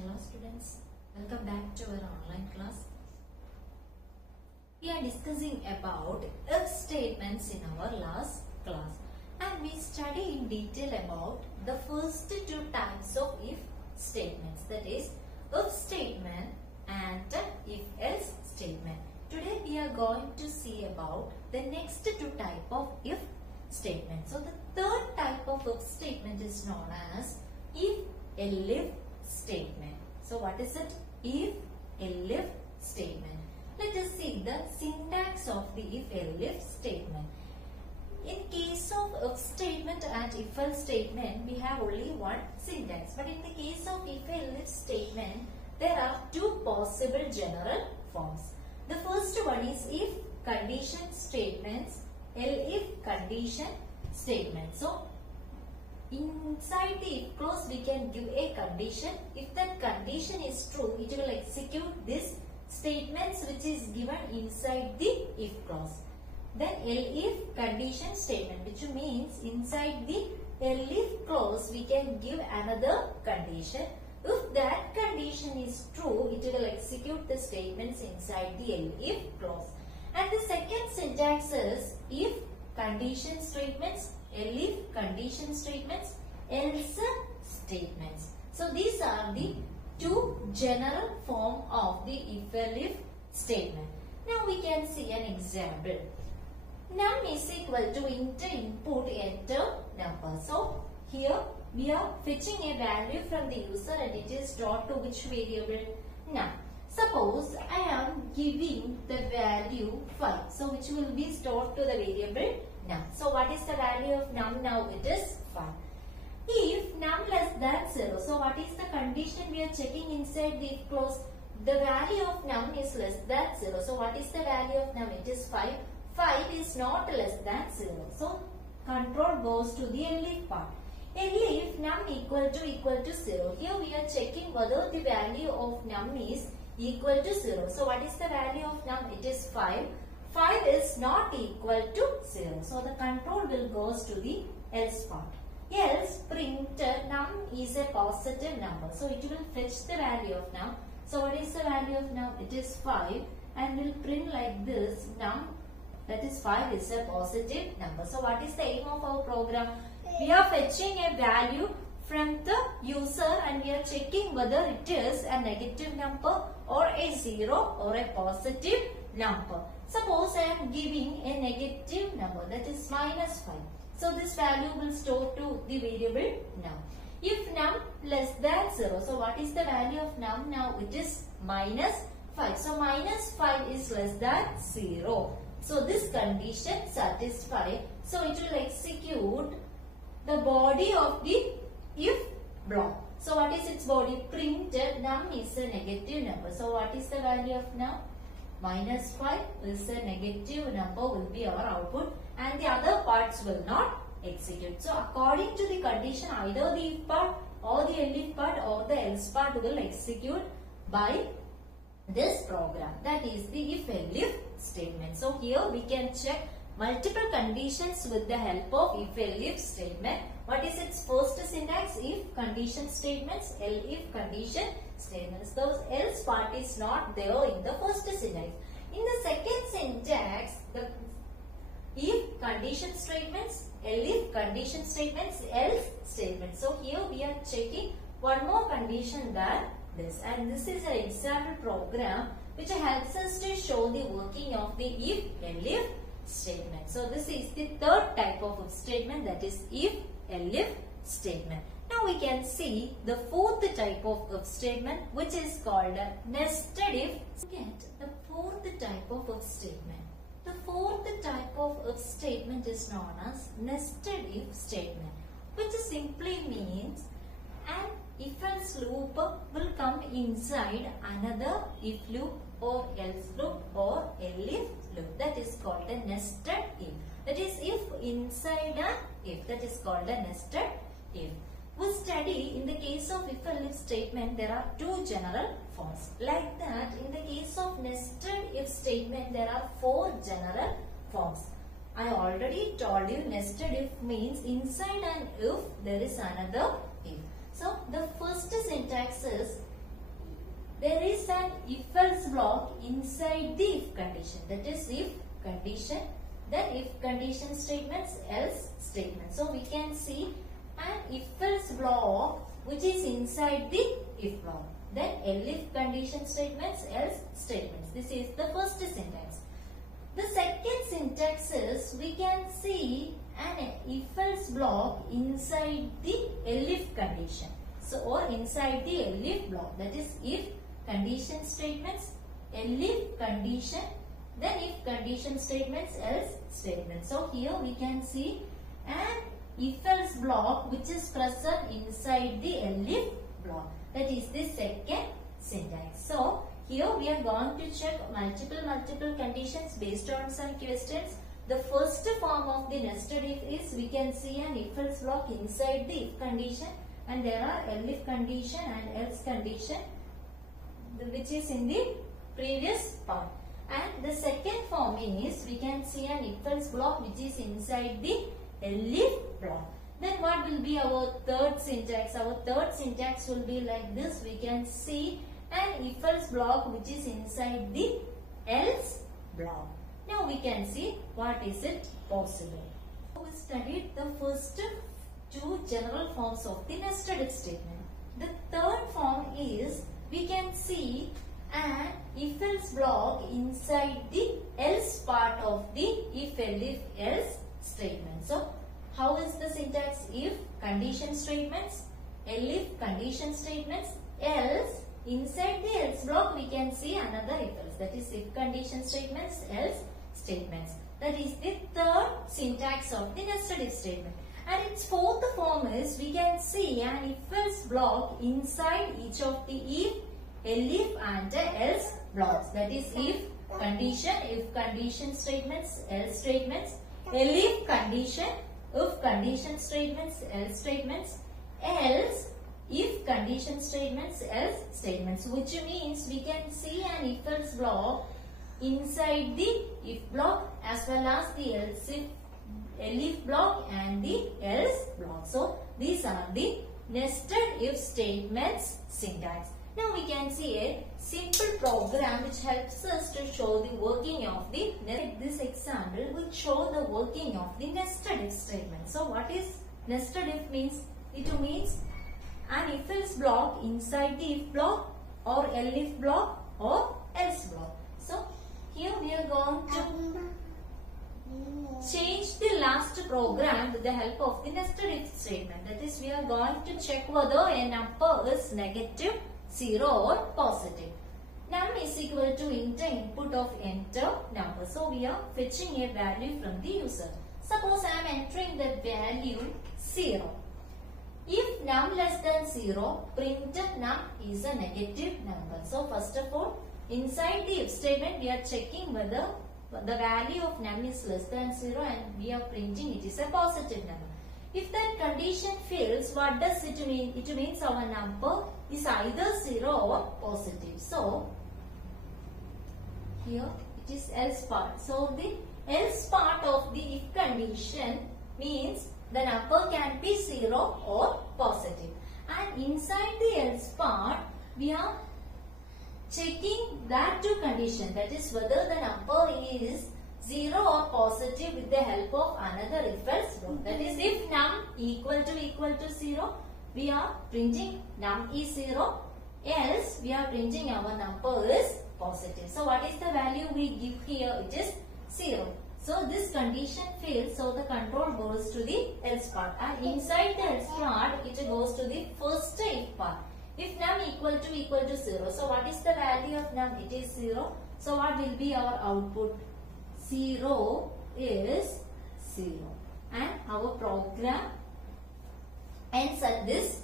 Hello students, welcome back to our online class. We are discussing about if statements in our last class, and we study in detail about the first two types of if statements, that is if statement and if else statement. Today we are going to see about the next two type of if statement. So the third type of if statement is known as if elif statement. So what is it? If elif statement. Let us see the syntax of the if elif statement. In case of if statement and if else statement, we have only one syntax. But in the case of if elif statement, there are two possible general forms. The first one is if condition statements, elif condition statement. So inside the if clause we can give a condition. If that condition is true, it will execute this statements which is given inside the if clause. Then elif condition statement, which means inside the elif clause we can give another condition. If that condition is true, it will execute the statements inside the elif clause. And the second syntax is if condition statements, elif condition statements, else statements. So these are the two general form of the if elif statement. Now we can see an example. Num is equal to input enter number. So here we are fetching a value from the user and it is stored to which variable? Num. Suppose I am giving the value 5. So which will be stored to the variable num. So what is the value of num now? It is 5. If num less than 0, so what is the condition we are checking inside the if clause? The value of num is less than 0. So what is the value of num? It is 5. 5 is not less than 0. So control goes to the elif part. Elif num equal to 0. Here we are checking whether the value of num is equal to 0. So what is the value of num? It is 5. 5 is not equal to 0. So the control will goes to the else part. Else print num is a positive number. So it will fetch the value of num. So what is the value of num? It is 5 and will print like this num, that is 5 is a positive number. So what is the aim of our program? We are fetching a value from the user and we are checking whether it is a negative number or a 0 or a positive number. Suppose I am giving a negative number, that is minus 5. So this value will store to the variable num. If num less than 0, so what is the value of num now? It is minus 5. So minus 5 is less than 0. So this condition satisfied. So it will execute the body of the if block. So what is its body? Printed num is a negative number. So what is the value of num? Minus 5 is a negative number will be our output and the other parts will not execute. So according to the condition, either the if part or the elif part or the else part will execute by this program. That is the if elif statement. So here we can check multiple conditions with the help of if elif statement. What is its first syntax? If condition statements, elif condition statements. Those else part is not there in the first syntax. In the second syntax, the if condition statements, elif condition statements, else statements. So here we are checking one more condition than this, and this is an example program which helps us to show the working of the if elif statement. So this is the third type of if statement, that is if elif statement. Now we can see the fourth type of if statement, which is called a nested if. Get the fourth type of if statement. The fourth type of if statement is known as nested if statement, which simply means an if else loop will come inside another if loop or else loop or elif loop. That is called a nested if. That is if inside a if. That is called a nested if. We study in the case of if elif statement, there are two general forms. Like that, in the case of nested if statement, there are four general forms. I already told you nested if means inside an if there is another if. So the first syntax is there is an if-else block inside the if condition. That is if condition, then if condition statements, else statements. So we can see an if-else block which is inside the if block. Then if condition statements, else statements. This is the first syntax. The second syntax is we can see an if-else block inside the if condition. So or inside the if block. That is if condition statements, if condition, then if condition statements, else statements. So here we can see an if-else block which is present inside the if block. That is the second syntax. So here we are going to check multiple conditions based on some questions. The first form of the nested if is we can see an if-else block inside the if condition, and there are if condition and else condition which is in the previous part. And the second form is we can see an if-else block which is inside the if block. Then what will be our third syntax? Our third syntax will be like this. We can see an if-else block which is inside the else block. Now we can see what is it possible. We studied the first two general forms of the nested if statement. The third form is we can see an if-else block inside the else part of the if else statement. So how is the syntax? If condition statements, if condition statements, else. Inside the else block we can see another if else. That is if condition statements, else statements. That is the third syntax of the nested if statement. And its fourth form is we can see an if else block inside each of the if and else blocks. That is if condition statements, else statements, if condition statements, else statements, else if condition statements, else statements, which means we can see an if else block inside the if block as well as the else if block and the else block. So these are the nested if statements syntax. Now we can see a simple program which helps us to show the working of the this example will show the working of the nested if statement. So what is nested if means? It means an if else block inside the if block or if block or else block. So here we are going to change the last program with the help of the nested if statement. That is, we are going to check whether a number is negative, 0 or positive. Num is equal to enter input of enter number. So we are fetching a value from the user. Suppose I am entering the value 0. If num less than 0, print num is a negative number. So first of all, inside the if statement we are checking whether the value of num is less than 0 and we are printing it is a positive number. If that condition fails, what does it mean? It means our number is either 0 or positive. So here it is else part. So the else part of the if condition means the number can be 0 or positive. And inside the else part we are checking that two condition, that is whether the number is 0 or positive with the help of another if else block. That is, if num equal to 0, we are printing num is 0, else we are printing our number is positive. So what is the value we give here? It is 0. So this condition fails, so the control goes to the else part, and inside the else part it goes to the first if part. If num equal to 0, so what is the value of num? It is 0. So what will be our output? 0 is 0. And our program ends at this